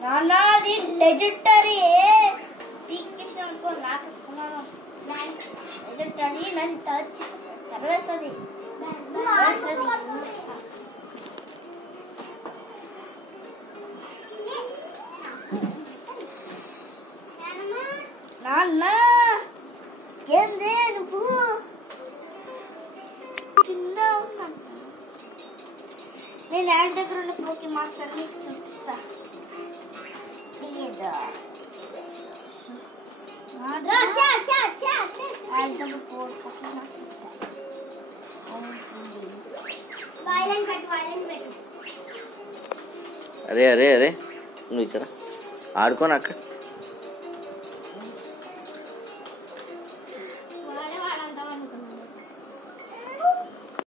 నాన్న అది legendary peak చేసిననుకో నాకు లెజెండరీ నన్ను టచ్ తర్వేస్తుంది నాన్న ఏంది నువ్వు కింద ఉన్నాను నేను యాడ్ దగ్గర ఉన్న పోకీమాన్స్ అన్ని చూపిస్తా అరే అరే అరే నువ్వు ఇక్కడ ఆడుకోనక్క